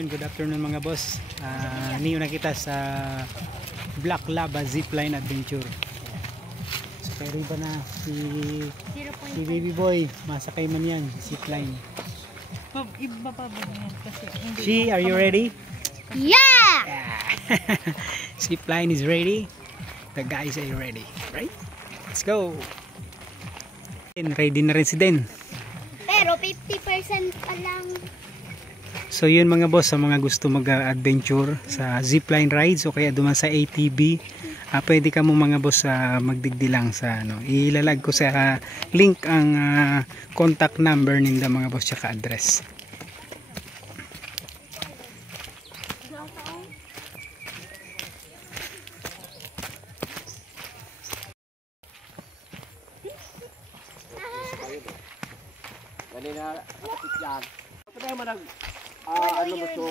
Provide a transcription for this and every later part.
yun, good afternoon mga boss. Niyo na kita sa Black Lava Zipline Adventure. So pero ba na si baby boy, masakay man yan, zipline. Iba pa ba yan? Kasi hindi. She, are you ready? Yeah! Zipline is ready. The guys are ready. Right? Let's go. Ready na rin si Den. Pero 50% pa lang. So yun mga boss, sa mga gusto mag-adventure sa zipline rides o kaya duman sa ATV, pwede ka mo mga boss magdigdi lang sa ano. Ilalag ko sa link ang contact number ninda mga boss tsaka address. Dali na kapit yan. Kapit tayo manag ano mo to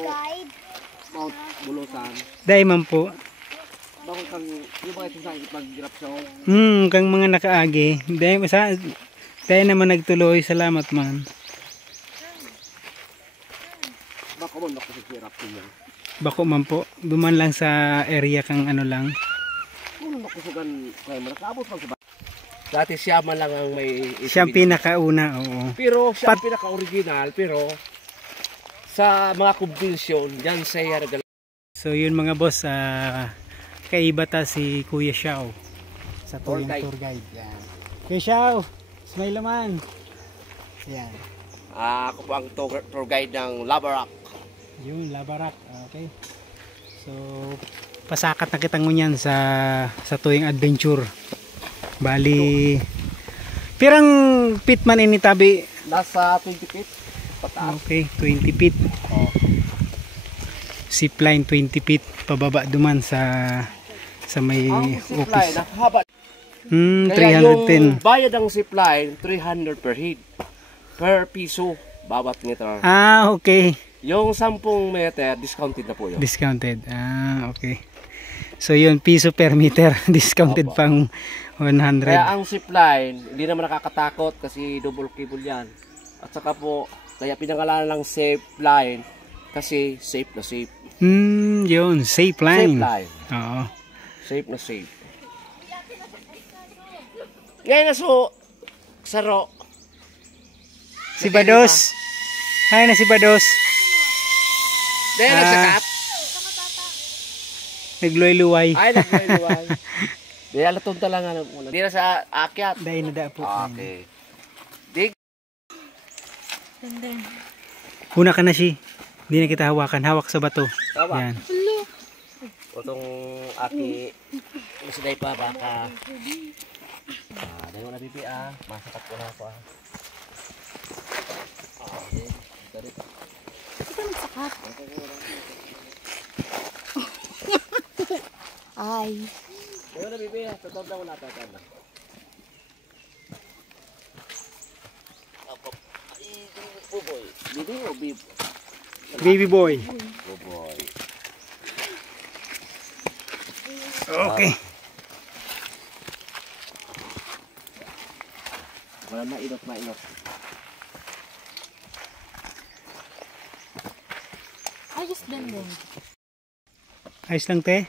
Mount Bulusan. Dahil man po. Bakit kang yung mga ito sa pag-grab siya? Kang mga nakaagi. Dahil naman nagtuloy. Salamat man. Bako mo na kasi grab niya. Bako man po. Duman lang sa area kang ano lang. Kung nakusugan kayo manakabot pag sa dati siya man lang ang may Siya ang pinakauna, oo. pero siya ang pinaka-original, pero sa mga kumbensyon diyan sa Yargal. So yun mga boss, kaiba ta si Kuya Xiao sa tour guide. Yan. Kuya Xiao, smile naman. Yan. Ako po ang tour guide ng Lava Rock. Yung Lava Rock, okay. So pasakat na kitang ngunyan sa tuwing adventure. Bali pirang feet man ini tabi? Nasa 20 feet pataas. Okay, 20 feet. Zipline 20 feet pababa duman sa may office. Nakahaba. 310. Yung bayad ng zipline 300 per head. Per piso bawat meter. Okay. Yung 10 meter discounted na po yun. Discounted. Okay. So yun, piso per meter, discounted pang 100. Kaya ang zipline, hindi naman nakakatakot kasi double cable yan. At saka po, kaya pinangalanan lang safe line kasi safe na safe. Yun, safe line. Safe line. Oo. Safe na safe. Ngayon na so, saro. Si Bados. Hi na si Bados. Dahil nagsakat. Nagluway-luway. Ay, nagluway-luway. Di alatong talaga ng ulan. Di na sa akyat. Dahil na po. Okay. Dig. Una ka na si. Hindi na kita hawakan. Hawak sa bato. Tama. Yan. Itong aki. Masiday pa baka. Dahil na bibi masakat ko na ako Okay. Dari. Ito nagsakat. Ay. Dahil na bibi Tatawag na ko natatanda. Buboy. Bibi o bib? Baby boy. Buboy. Okay. Wala mainot. Ayos din. Ayos lang te.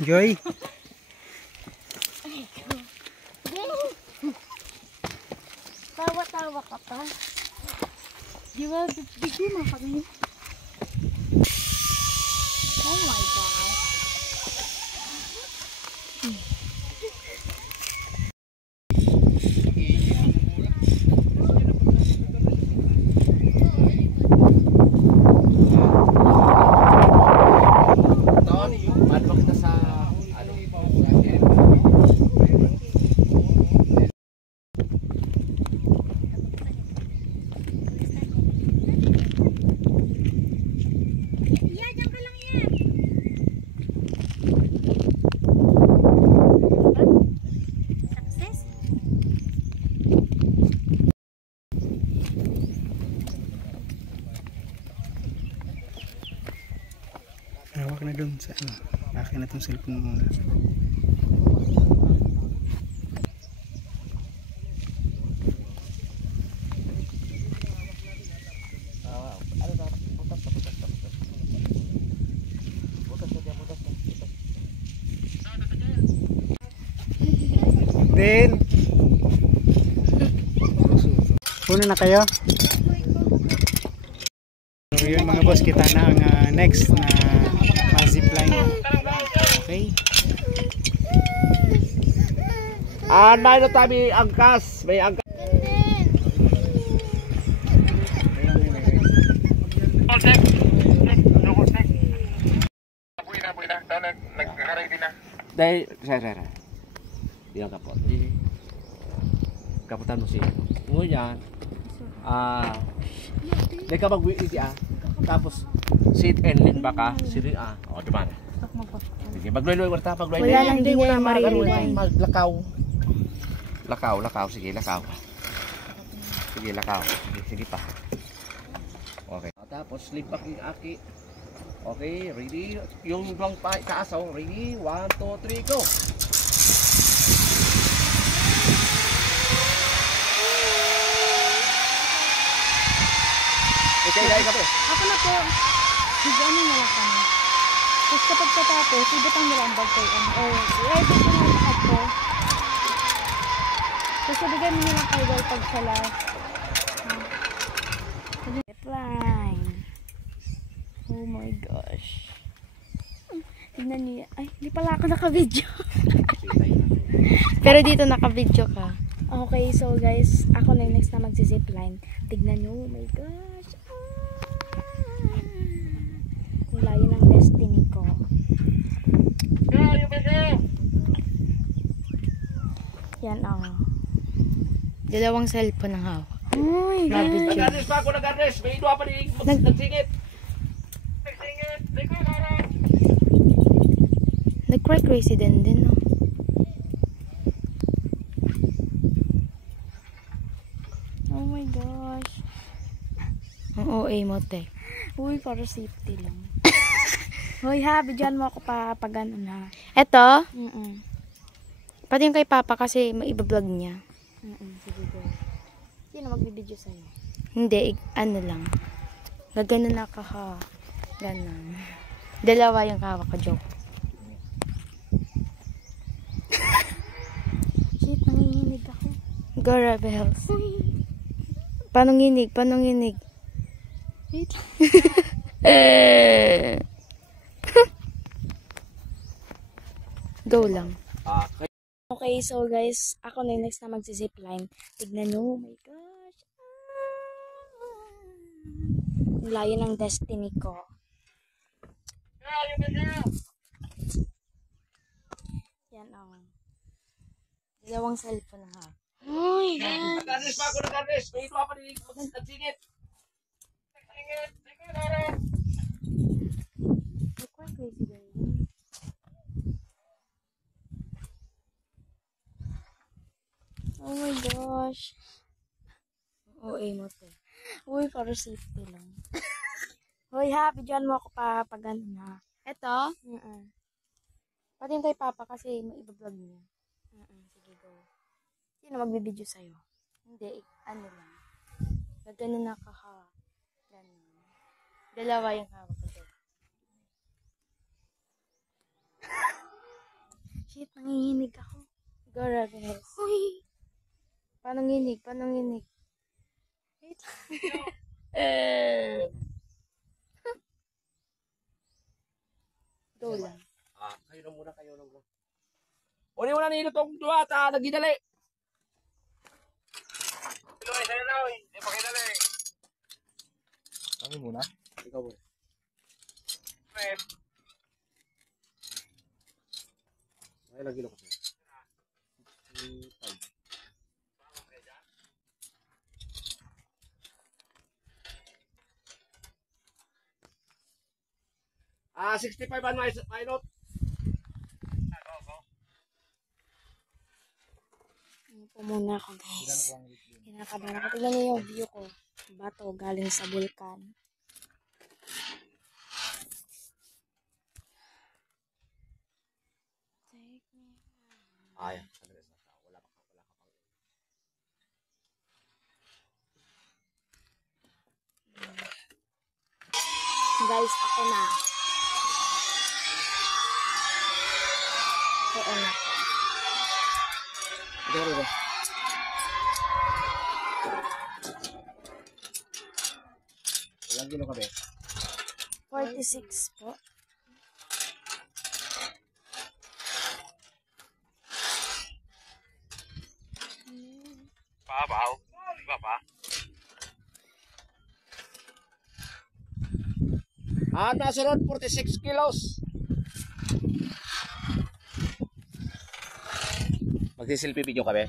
Joy. Tawa-tawa ka pa. Di ba, bigyan mo kami. Oh my God. Hawak na dun sa ano. Akin na itong cellphone muna. din. Una na kayo? So yun mga boss, kita na ang next na zipline. Okay. Ano tabi angkas? May angkas. Dahil, sir. Diyan kapot. Kaputan mo siya. Ngunyan, dahil ka mag-wait tapos sit and lean baka, siri o diba na? Sige, magloy-loy, warta, magloy-loy. Wala lang din niya maririnig. Maglakaw. Lakaw, sige, lakaw. Sige, lakaw. Sige pa. Okay. Tapos, slip back yung aki. Okay, ready? Yung duwang kaasaw, ready? 1, 2, 3, go! Ikay ka po. Ako na po. Bigyan niyo na lang kami. Tapos kapag katapos, ibutang nila ang bag kayo. O, i-edit ko na lahat po. Tapos bigyan niyo lang kayo pag sa last. Zipline. Oh my gosh. Tignan niyo. Ay, hindi pala ako naka-video. Pero dito naka-video ka. Okay, so guys, ako na yung next na magsi-zipline. Tignan niyo. Oh my gosh. Ang layo ng destiny ko. Yan ang dalawang cellphone ang hawak. Uy, Nag-address pa ako, nag-address. May idwa pa rin nagsingit. nag-crack resident din, no? Oh my gosh. Ang OA mo, te. Uy, para safety lang. Hoy ha, bigyan mo ako pa pag ganun ha. Eto? Pati yung kay Papa kasi maiba-vlog niya. Sige go. Sino magbibideo sa'yo? Hindi, ano lang. Gaganon na ka ha. Ganon. Dalawa yung hawak ko, joke. Shit, nanginginig ako. Go Rebels. Paano nginig? Paano nginig? Wait lang. Go lang. Okay, so guys, ako na yung next na magsi-zipline. Tignan nyo, oh my gosh. Ang layo ng destiny ko. Yan ang dalawang cellphone na ha. Uy! Nag-address pa ako, nag-address. May idwa pa rin nagsingit. Quite crazy din. Oh my gosh. OA mo to. Uy, para safety lang. Hoy ha, bigyan mo ako pa pag ganun ha. Eto? Pati yung kay Papa kasi maiba-vlog niya. Sige go. Sino magbibideo sa'yo? Hindi, ano lang. Gaganon na ka ha. Ganon. Dalawa yung hawak ko doon. Shit, nanginginig ako. Go Rebels. Uy! Paano nginig? Paano nginig? Wait lang. Go lang. Kayo na muna, kayo na muna. Uli mo na nilo tong duwa, nagidali. Sa'yo na, hindi pa kinali. Kami muna? Ikaw mo. Ay, lagi lang ko sa'yo. 65 ang my note. Ano po muna ako guys. Kinakabahan ako. Tignan niyo yung view ko. Bato galing sa bulkan. Ay, wala ka pang. Guys, ako na. Oo na. Ito. Ilang kilo ka, be? 46 po. Pabaw. Iba pa. Nasunod 46 kilos. Magsisilpi video ka, be?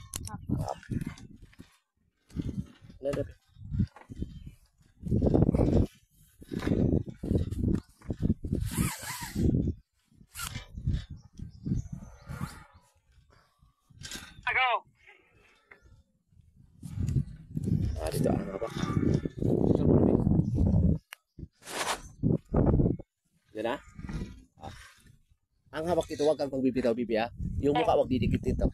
Dito ano ba? Yan na? Ang hawak ito, wag kang pagbibitaw, bibi ha. Yung mukha, wag didikit dito.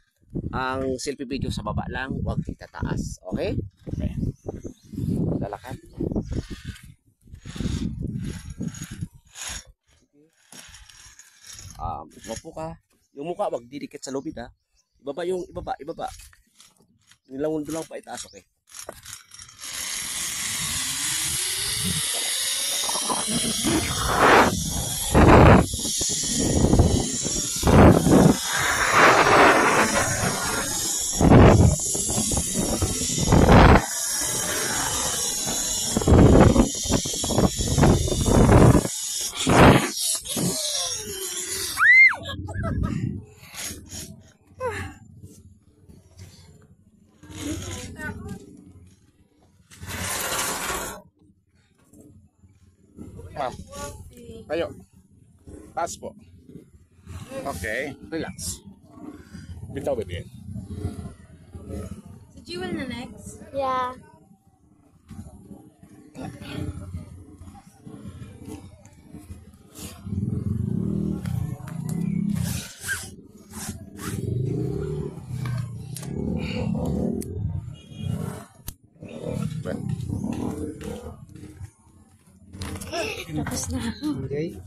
Ang selfie video sa baba lang, wag itataas. Okay? Okay. Lalakad. Mapo ka. Yung mukha, wag didikit sa lubid ha. Ibaba yung, ibaba. Nilangon lang pa itaas, okay? Ma'am, tayo. Taas po. Okay, relax. Bitaw, baby. Si Jewel na next. Yeah. Tapos na. Okay.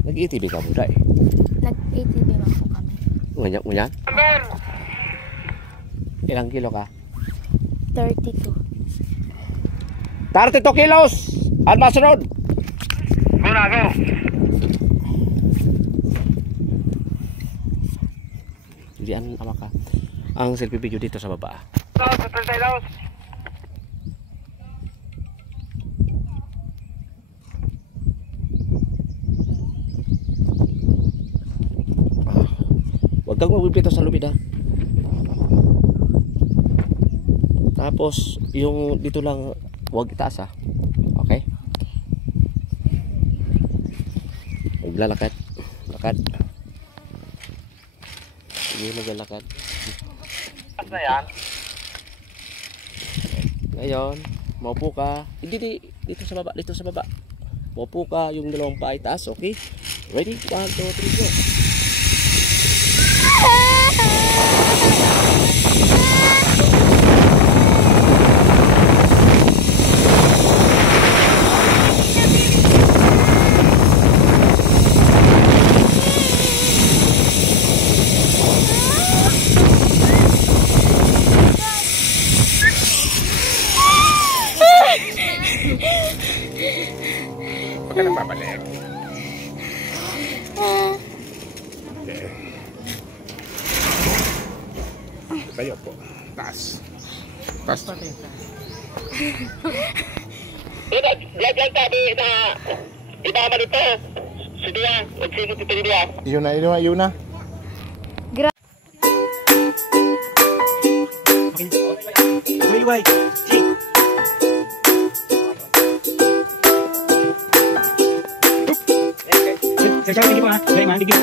Nag-ATV ka muna eh. Nag-ATV lang po kami. Ngunyan? Ilang kilo ka? 32. 32 kilos! At masunod! Muna ako. Hindi ang ama ka. Ang selfie video dito sa baba. Huwag kang magbibito sa lubid ha. Tapos yung dito lang huwag itaas ha. Okay? Maglalakad. Lakad. Sige, maglalakad. Taas na yan. Ngayon, maupo ka. Hindi, dito sa baba, dito sa baba. Maupo ka, yung dalawang paa itaas, okay? Ready? 1, 2, 3, go! Huwag ka nang babalik. Okay. Tayo po. Taas. Taas. Diyan tabi na ibama dito. Sige na, magsinit ito niya. Yun na. Okay. Wait. Saya cakap lagi pak, dari mana dia?